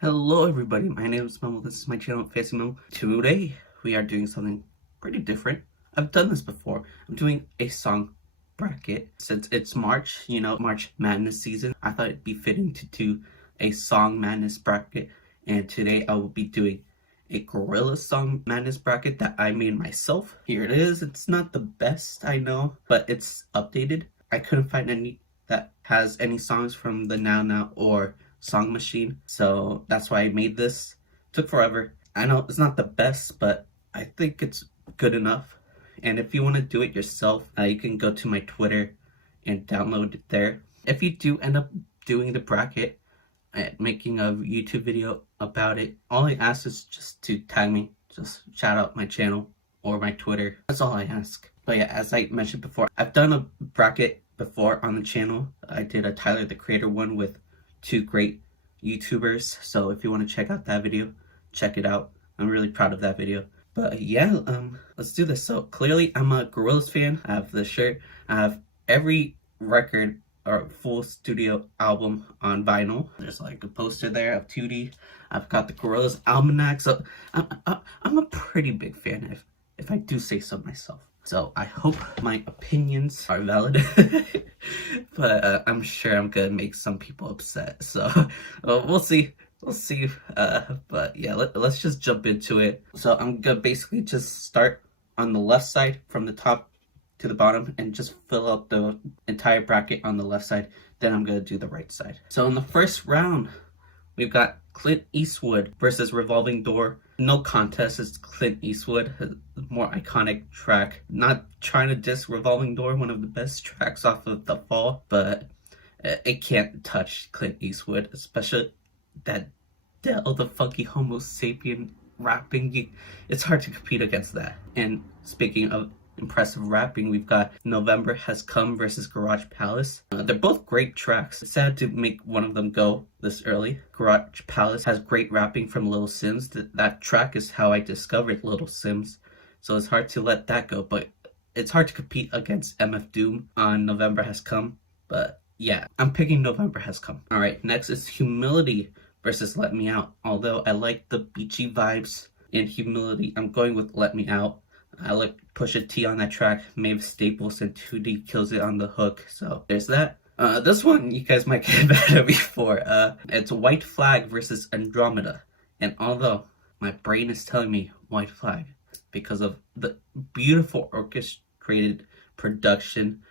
Hello everybody, my name is Memo, this is my channel FancyMemo. Today we are doing something pretty different. I've done this before. I'm doing a song bracket. Since it's March, March Madness season, I thought it'd be fitting to do a song madness bracket. And today I will be doing a Gorillaz song madness bracket that I made myself. Here it is. It's not the best, I know, but it's updated. I couldn't find any that has any songs from the Now or Song Machine, so that's why I made this. Took forever. I know it's not the best, but I think it's good enough. And if you want to do it yourself, you can go to my Twitter and download it there. If you do end up doing the bracket and making a YouTube video about it, all I ask is just to tag me, just shout out my channel or my Twitter. That's all I ask. But yeah, as I mentioned before, I've done a bracket before on the channel. I did a Tyler the Creator one with two great YouTubers, so if you want to check out that video, check it out. I'm really proud of that video. But yeah, let's do this. So clearly I'm a Gorillaz fan. I have the shirt, I have every record or full studio album on vinyl. There's like a poster there of 2D. I've got the Gorillaz almanac, so I'm a pretty big fan if I do say so myself. So I hope my opinions are valid, but I'm sure I'm gonna make some people upset. So we'll see. We'll see. But yeah, let's just jump into it. So I'm gonna basically just start on the left side from the top to the bottom and just fill out the entire bracket on the left side. Then I'm gonna do the right side. So in the first round, we've got Clint Eastwood versus Revolving Door. No contest, it's Clint Eastwood, a more iconic track. Not trying to diss Revolving Door, one of the best tracks off of The Fall, but it can't touch Clint Eastwood, especially that Del the Funky Homo Sapien rapping. It's hard to compete against that. And speaking of impressive rapping, we've got November Has Come versus Garage Palace. They're both great tracks. It's sad to make one of them go this early. Garage Palace has great rapping from Lil Sims. That track is how I discovered Lil Sims, so it's hard to let that go, but it's hard to compete against MF Doom on November Has Come. But yeah, I'm picking November Has Come. Alright, next is Humility versus Let Me Out. Although I like the beachy vibes in Humility, I'm going with Let Me Out. I like Pusha T on that track. Maeve Staples and 2D kills it on the hook. So there's that. This one you guys might get mad at me for. It's White Flag versus Andromeda. And although my brain is telling me White Flag because of the beautiful orchestrated production,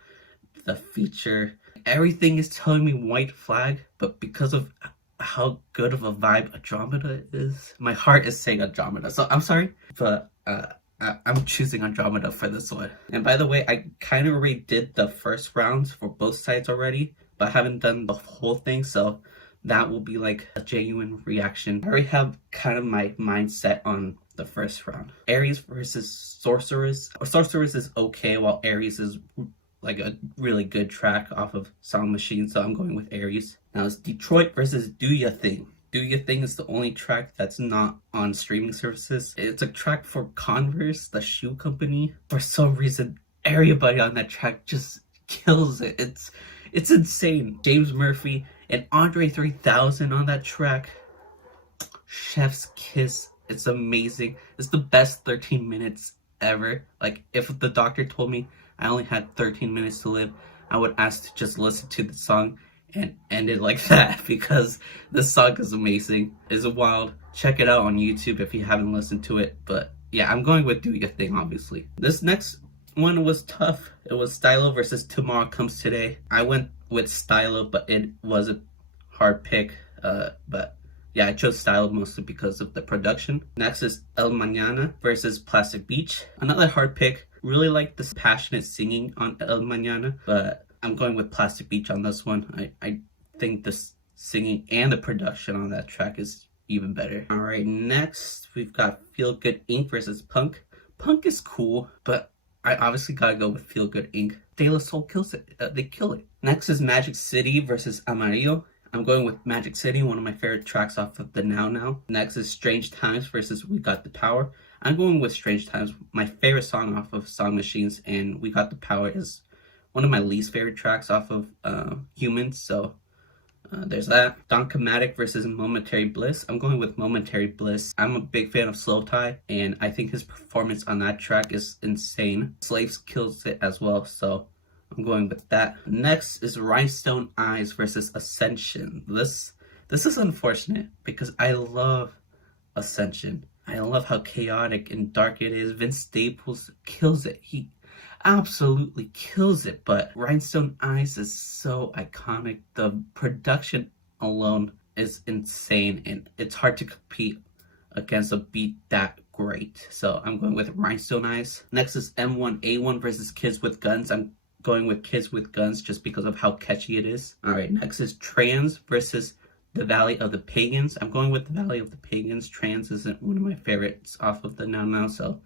the feature, everything is telling me White Flag, but because of how good of a vibe Andromeda is, my heart is saying Andromeda. So I'm sorry, but I'm choosing Andromeda for this one. And by the way, I kind of already did the first rounds for both sides already, but I haven't done the whole thing, so that will be like a genuine reaction. I already have kind of my mindset on the first round. Aries versus Sorceress. Sorceress is okay, while Aries is like a really good track off of Song Machine, so I'm going with Aries. Now it's Detroit versus Do Ya Thing. Do Ya Thing is the only track that's not on streaming services. It's a track for Converse, the shoe company. For some reason, everybody on that track just kills it. It's insane. James Murphy and Andre 3000 on that track. Chef's Kiss. It's amazing. It's the best 13 minutes ever. Like, if the doctor told me I only had 13 minutes to live, I would ask to just listen to the song and end it like that, because this song is amazing. It's wild. Check it out on YouTube if you haven't listened to it. But yeah, I'm going with Do Ya Thing, obviously. This next one was tough. It was Stylo versus Tomorrow Comes Today. I went with Stylo, but it was a hard pick. But yeah, I chose Stylo mostly because of the production. Next is El Manana versus Plastic Beach. Another hard pick. Really like this passionate singing on El Manana, but I'm going with Plastic Beach on this one. I think the singing and the production on that track is even better. Alright, next we've got Feel Good Inc. versus Punk. Punk is cool, but I obviously gotta go with Feel Good Inc. De La Soul kills it. They kill it. Next is Magic City versus Amarillo. I'm going with Magic City, one of my favorite tracks off of the Now. Next is Strange Times versus We Got the Power. I'm going with Strange Times, my favorite song off of Song Machines, and We Got the Power is one of my least favorite tracks off of Humans, so There's that. Donkematic versus Momentary Bliss. I'm going with Momentary Bliss. I'm a big fan of Slow Tie, and I think his performance on that track is insane. Slaves kills it as well, so I'm going with that. Next is Rhinestone Eyes versus Ascension. This is unfortunate because I love Ascension. I love how chaotic and dark it is. Vince Staples kills it. He absolutely kills it, but Rhinestone Eyes is so iconic. The production alone is insane, and it's hard to compete against a beat that great. So I'm going with Rhinestone Eyes. Next is M1A1 versus Kids with Guns. I'm going with Kids with Guns just because of how catchy it is. Alright, next is Trans versus The Valley of the Pagans. I'm going with The Valley of the Pagans. Trans isn't one of my favorites off of the Now, so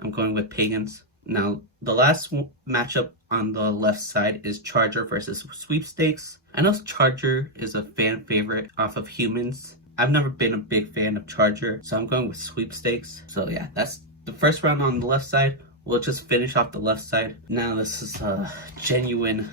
I'm going with Pagans. Now, the last matchup on the left side is Charger versus Sweepstakes. I know Charger is a fan favorite off of Humans. I've never been a big fan of Charger, so I'm going with Sweepstakes. So yeah, that's the first round on the left side. We'll just finish off the left side. Now this is a genuine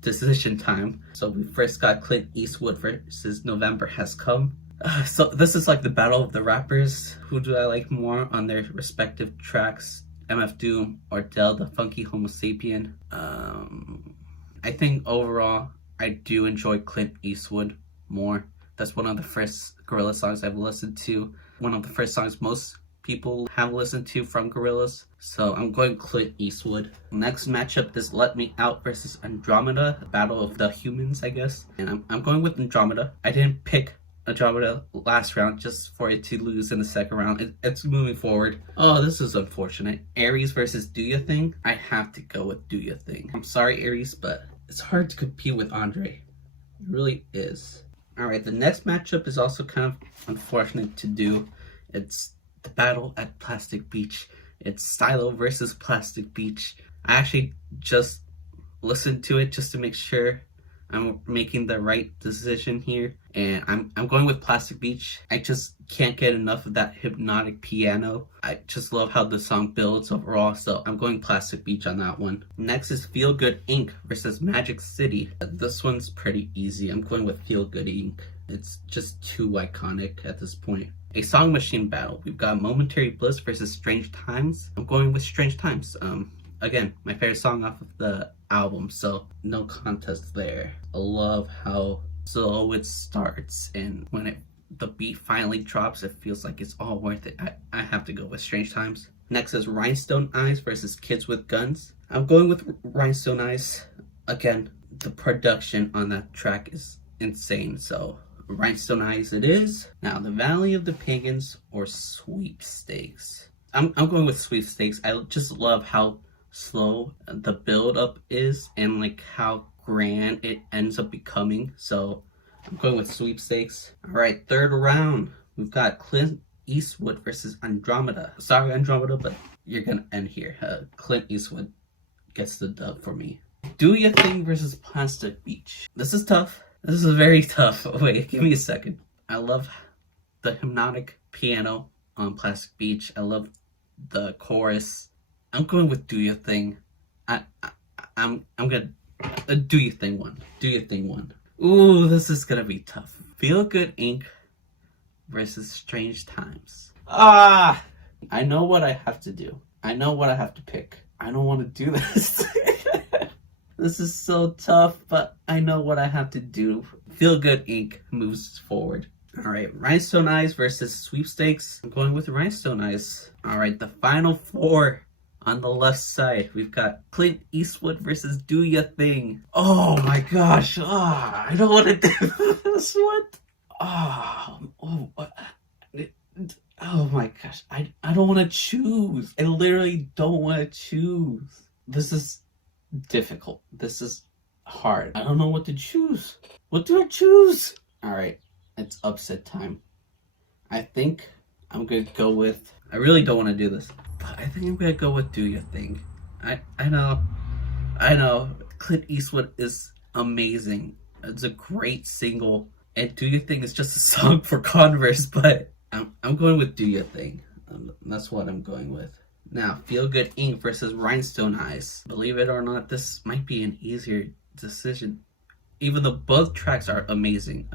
decision time. So we first got Clint Eastwood versus November Has Come. So this is like the battle of the rappers. Who do I like more on their respective tracks? MF Doom or Del the Funky Homo Sapien. I think overall I do enjoy Clint Eastwood more. That's one of the first Gorillaz songs I've listened to. One of the first songs most people have listened to from Gorillaz. So I'm going Clint Eastwood. Next matchup is Let Me Out versus Andromeda. Battle of the Humans, I guess. And I'm going with Andromeda. I didn't pick Andromeda last round just for it to lose in the second round. It's moving forward. Oh, this is unfortunate. Aries versus Do Ya Thing. I have to go with Do Ya Thing. I'm sorry, Aries, but it's hard to compete with Andre. It really is. Alright, the next matchup is also kind of unfortunate to do. It's the battle at Plastic Beach. It's Stylo versus Plastic Beach. I actually just listened to it just to make sure I'm making the right decision here, and I'm going with Plastic Beach. I just can't get enough of that hypnotic piano. I just love how the song builds overall, so I'm going Plastic Beach on that one. Next is Feel Good Inc. versus Magic City. This one's pretty easy. I'm going with Feel Good Inc. It's just too iconic at this point. A Song Machine battle. We've got Momentary Bliss versus Strange Times. I'm going with Strange Times. Again, my favorite song off of the album, so no contest there. I love how slow it starts, and when the beat finally drops, it feels like it's all worth it. I have to go with Strange Times. Next is Rhinestone Eyes versus Kids with Guns. I'm going with Rhinestone Eyes. Again, the production on that track is insane, so Rhinestone Eyes it is. Now, The Valley of the Pagans or Sweepstakes. I'm going with Sweepstakes. I just love how slow the build up is and like how grand it ends up becoming, so I'm going with Sweepstakes. All right, third round, we've got Clint Eastwood versus Andromeda. Sorry, Andromeda, but you're gonna end here. Clint Eastwood gets the dub for me. Do Ya Thing versus Plastic Beach. This is tough. This is very tough. Wait, give me a second. I love the hypnotic piano on Plastic Beach. I love the chorus. I'm going with Do Ya Thing. I'm gonna Do Ya Thing one. Do Ya Thing one. Ooh, this is gonna be tough. Feel Good Inc. versus Strange Times. I know what I have to do. I know what I have to pick. I don't want to do this. This is so tough, but I know what I have to do. Feel Good Inc. moves forward. Alright, Rhinestone Eyes versus Sweepstakes. I'm going with Rhinestone Eyes. Alright, the final four. On the left side, we've got Clint Eastwood versus Do Ya Thing. Oh my gosh. I don't want to do this. What? Oh my gosh. I don't want to choose. I literally don't want to choose. This is difficult. This is hard. I don't know what to choose. What do I choose? Alright, it's upset time. I think I'm going to go with... I really don't want to do this. But I think I'm gonna go with Do Ya Thing. I know. Clint Eastwood is amazing. It's a great single, and Do Ya Thing is just a song for Converse. But I'm going with Do Ya Thing. That's what I'm going with. Now, Feel Good Inc. versus Rhinestone Eyes. Believe it or not, this might be an easier decision. even though both tracks are amazing,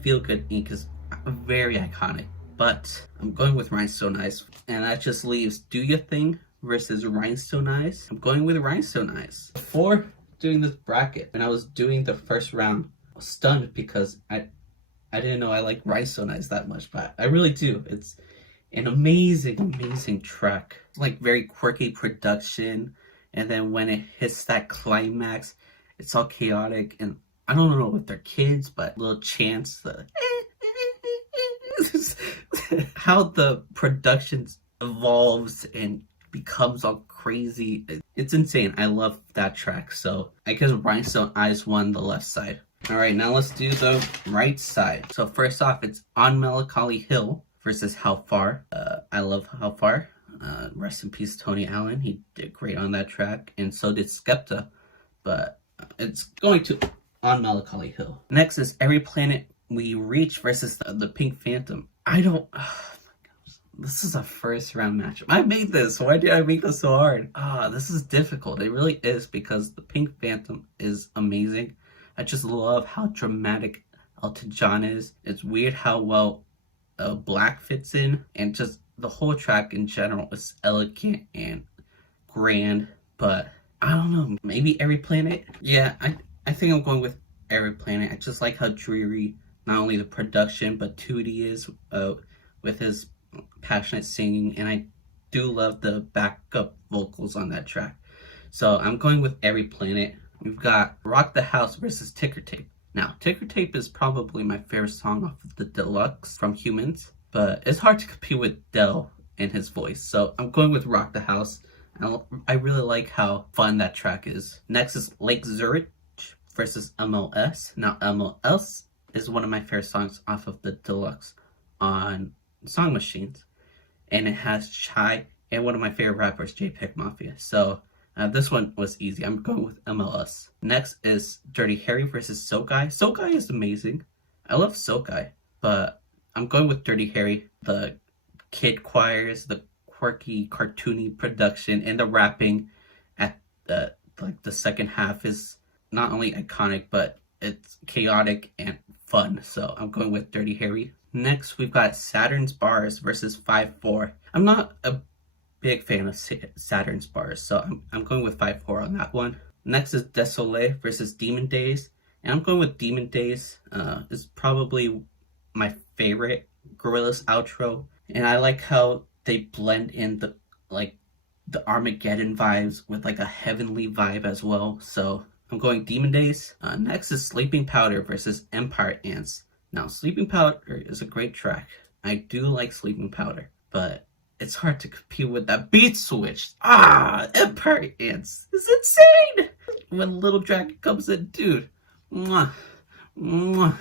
Feel Good Inc. is very iconic. But I'm going with Rhinestone Eyes, and that just leaves Do Your Thing versus Rhinestone Eyes. I'm going with Rhinestone Eyes. Before doing this bracket, when I was doing the first round, I was stunned because I didn't know I like Rhinestone Eyes that much, but I really do. It's an amazing track. Like very quirky production, and then when it hits that climax, it's all chaotic, and I don't know if they're kids, but little chants, the how the production evolves and becomes all crazy. It's insane. I love that track. So I guess Rhinestone Eyes won the left side. All right, now let's do the right side. So first off, it's On Melancholy Hill versus How Far. I love How Far. Rest in peace, Tony Allen. He did great on that track, and so did Skepta. But it's going to On Melancholy Hill. Next is Every Planet We Reach versus the Pink Phantom. I don't. Oh my gosh. This is a first round matchup. I made this. Why did I make this so hard? This is difficult. It really is, because the Pink Phantom is amazing. I just love how dramatic Elton John is. It's weird how well Black fits in, and just the whole track in general is elegant and grand. But I don't know, maybe Every Planet? Yeah, I think I'm going with Every Planet. I just like how dreary not only the production but Tootie is with his passionate singing, and I do love the backup vocals on that track. So I'm going with Every Planet. We've got Rock the House versus Ticker Tape. Now, Ticker Tape is probably my favorite song off of the Deluxe from Humans, but it's hard to compete with Del and his voice. So I'm going with Rock the House. I really like how fun that track is. Next is Lake Zurich versus MLS. Now, MLS is one of my favorite songs off of the Deluxe on Song Machines, and it has Chai and one of my favorite rappers, JPEG Mafia. So this one was easy. I'm going with MLS. Next is Dirty Harry versus Sokai. Sokai is amazing. I love Sokai, but I'm going with Dirty Harry. The kid choirs, the quirky, cartoony production, and the rapping at the second half is not only iconic, but it's chaotic and fun. So I'm going with Dirty Harry. Next, we've got Saturn's Bars versus 5-4. I'm not a big fan of Saturn's Bars, so I'm going with 5-4 on that one. Next is Desolate versus Demon Days, and I'm going with Demon Days. It's probably my favorite Gorillaz outro, and I like how they blend in the Armageddon vibes with like a heavenly vibe as well. So I'm going Demon Days. Next is Sleeping Powder versus Empire Ants. Now, Sleeping Powder is a great track. I do like Sleeping Powder, but it's hard to compete with that beat switch. Empire Ants is insane! When Little Dragon comes in, dude. Mwah, mwah,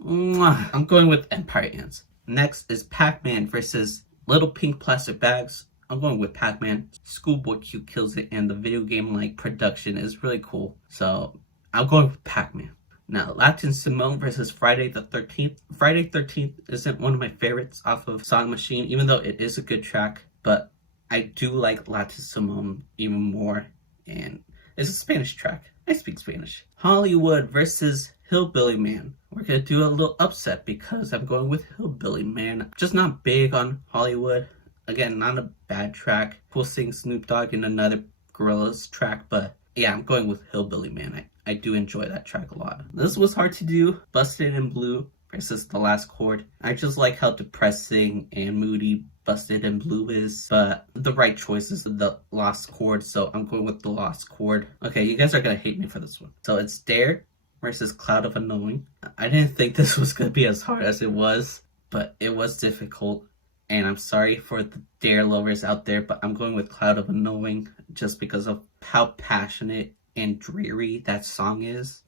mwah. I'm going with Empire Ants. Next is Pac-Man versus Little Pink Plastic Bags. I'm going with Pac-Man. Schoolboy Q kills it, and the video game-like production is really cool. So I'm going with Pac-Man. Now, Latin Simone versus Friday the 13th. Friday 13th isn't one of my favorites off of Song Machine, even though it is a good track, but I do like Latin Simone even more, and it's a Spanish track. I speak Spanish. Hollywood versus Hillbilly Man. We're gonna do a little upset because I'm going with Hillbilly Man. Just not big on Hollywood. Again, not a bad track. We'll sing Snoop Dogg in another Gorillaz track, but yeah, I'm going with Hillbilly Man. I do enjoy that track a lot. This was hard to do. Busted in Blue versus The Last Chord. I just like how depressing and moody Busted in Blue is, but the right choice is The Lost Chord, so I'm going with The Lost Chord. Okay, you guys are gonna hate me for this one. So it's Dare versus Cloud of Unknowing. I didn't think this was gonna be as hard as it was, but it was difficult. And I'm sorry for the Dare lovers out there, but I'm going with Cloud of Unknowing just because of how passionate and dreary that song is.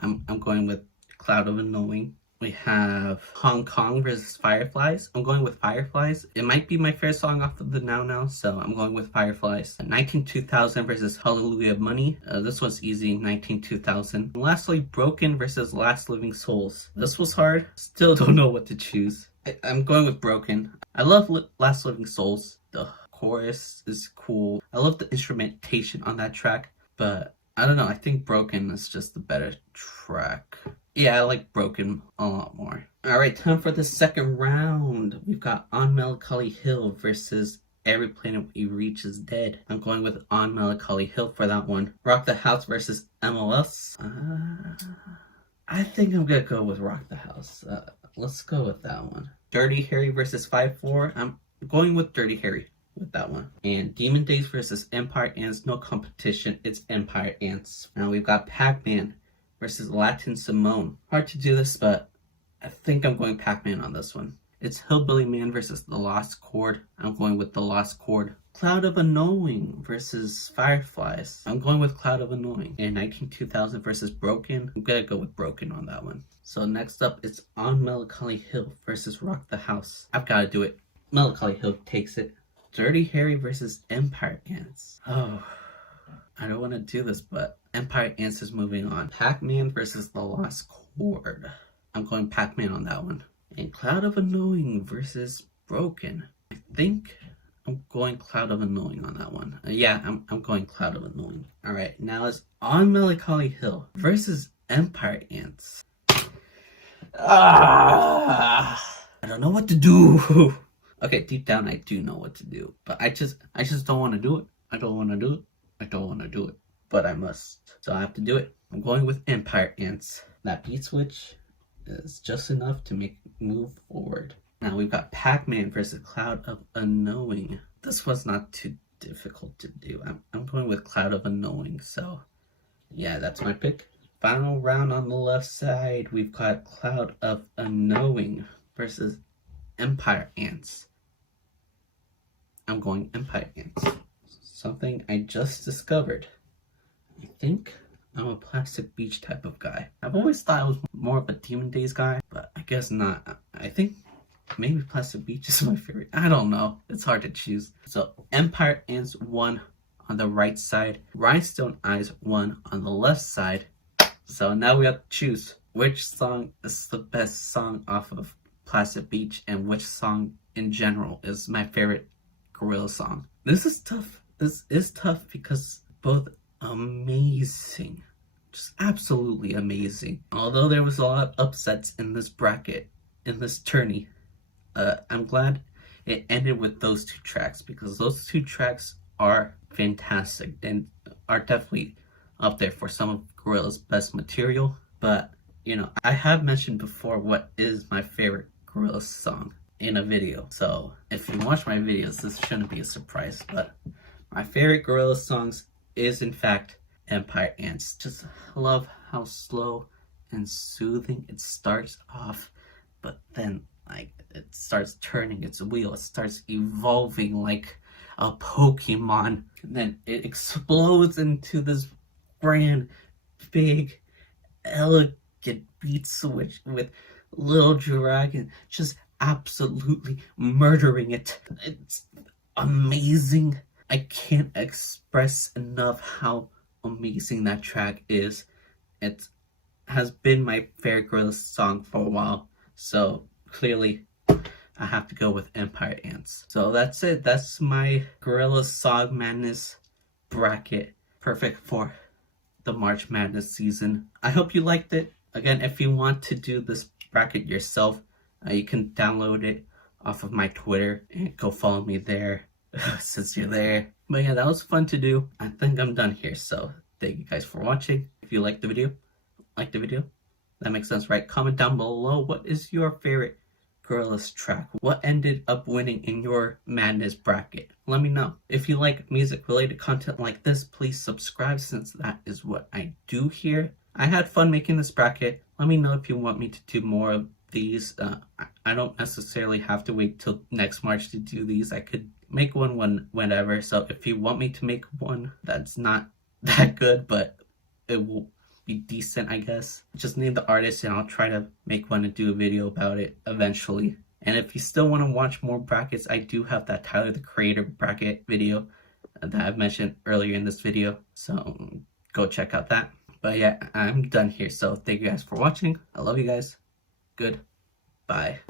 I'm going with Cloud of Unknowing. We have Hong Kong versus Fireflies. I'm going with Fireflies. It might be my favorite song off of the Now, so I'm going with Fireflies. 19-2000 versus Hallelujah Money. This was easy, 19-2000. Lastly, Broken versus Last Living Souls. This was hard. Still don't know what to choose. I'm going with Broken. I love Last Living Souls. The chorus is cool. I love the instrumentation on that track, but I don't know, I think Broken is just the better track. Yeah, I like Broken a lot more. Alright, time for the second round. We've got On Melancholy Hill versus Every Planet We Reach Is Dead. I'm going with On Melancholy Hill for that one. Rock the House versus MLS. I think I'm gonna go with Rock the House. Let's go with that one. Dirty Harry versus 5-4. I'm going with Dirty Harry with that one. And Demon Days versus Empire Ants. No competition. It's Empire Ants. Now we've got Pac-Man versus Latin Simone. Hard to do this, but I think I'm going Pac-Man on this one. It's Hillbilly Man versus The Lost Chord. I'm going with The Lost Chord. Cloud of Unknowing versus Fireflies. I'm going with Cloud of Unknowing. And 192000 versus Broken. I'm gonna go with Broken on that one. So next up, it's On Melancholy Hill versus Rock the House. I've got to do it. Melancholy Hill takes it. Dirty Harry versus Empire Ants. Oh, I don't want to do this, but Empire Ants is moving on. Pac-Man versus The Lost Chord. I'm going Pac-Man on that one. And Cloud of Unknowing versus Broken. I think I'm going Cloud of Unknowing on that one. Yeah, I'm going Cloud of Unknowing. Alright, now it's On Melancholy Hill versus Empire Ants. I don't know what to do. Okay, deep down I do know what to do, but I just don't want to do it. I don't want to do it. I don't want to do it, but I must. So I have to do it. I'm going with Empire Ants. That beat switch is just enough to make me move forward. Now we've got Pac-Man versus Cloud of Unknowing. This was not too difficult to do. I'm going with Cloud of Unknowing, so yeah, that's my pick. Final round on the left side, we've got Cloud of Unknowing versus Empire Ants. I'm going Empire Ants. Something I just discovered. I think I'm a Plastic Beach type of guy. I've always thought I was more of a Demon Days guy, but I guess not. I think maybe Plastic Beach is my favorite. I don't know. It's hard to choose. So Empire Ants won on the right side. Rhinestone Eyes won on the left side. So now we have to choose which song is the best song off of Plastic Beach and which song in general is my favorite Gorillaz song. This is tough. This is tough because both amazing. Just absolutely amazing. Although there was a lot of upsets in this bracket, in this tourney, I'm glad it ended with those two tracks because those two tracks are fantastic and are definitely up there for some of Gorillaz' best material. But, you know, I have mentioned before what is my favorite Gorillaz song in a video. So if you watch my videos, this shouldn't be a surprise. But my favorite Gorillaz songs is in fact Empire Ants. Just love how slow and soothing it starts off, but then like it starts turning its wheel. It starts evolving like a Pokemon, and then it explodes into this brand big, elegant beat switch with Little Dragon just absolutely murdering it. It's amazing. I can't express enough how amazing that track is. It has been my favorite Gorillaz song for a while, so clearly I have to go with Empire Ants. So that's it. That's my Gorillaz Song Madness bracket. Perfect for the March Madness season. I hope you liked it. Again, if you want to do this bracket yourself, you can download it off of my Twitter and go follow me there since you're there. But yeah, that was fun to do. I think I'm done here, so thank you guys for watching. If you liked the video, that makes sense, right? Comment down below, what is your favorite Gorillaz track? What ended up winning in your madness bracket? Let me know. If you like music related content like this, please subscribe since that is what I do here. I had fun making this bracket. Let me know if you want me to do more of these. I don't necessarily have to wait till next March to do these. I could make one whenever. So if you want me to make one that's not that good, but it will be decent, I guess, just name the artist and I'll try to make one and do a video about it eventually. And if you still want to watch more brackets, I do have that Tyler the Creator bracket video that I've mentioned earlier in this video, so go check out that. But yeah, I'm done here, so thank you guys for watching. I love you guys. Goodbye.